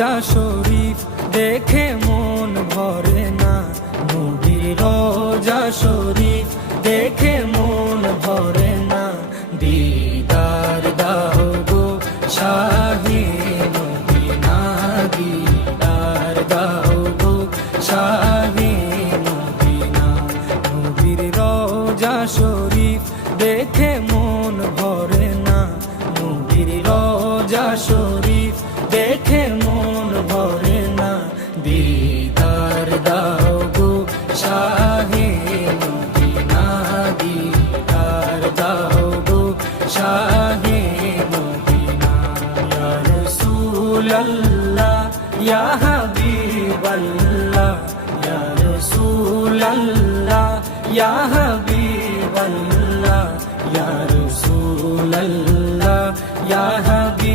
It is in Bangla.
রোজা শরীফ দেখে মন ভরে না, নবীর রোজা শরীফ দেখে মন ভরে না। দিদার দাও গো শাহে মদিনা, দিদার দাও গো শাহে মদিনা। নবীর রোজা শরীফ দেখে মন ভরে না, নবীর রোজা শরীফ দেখে মন ভরে না। দিদার দাও গো শাহে মদিনা, দিদার দাও গো শাহে মদিনা। ইয়া রাসূলাল্লাহ ইয়া হাবিবাল্লাহ, ইয়া রাসূলাল্লাহ ইয়া হাবিবাল্লাহ, ইয়া রাসূলাল্লাহ ইয়া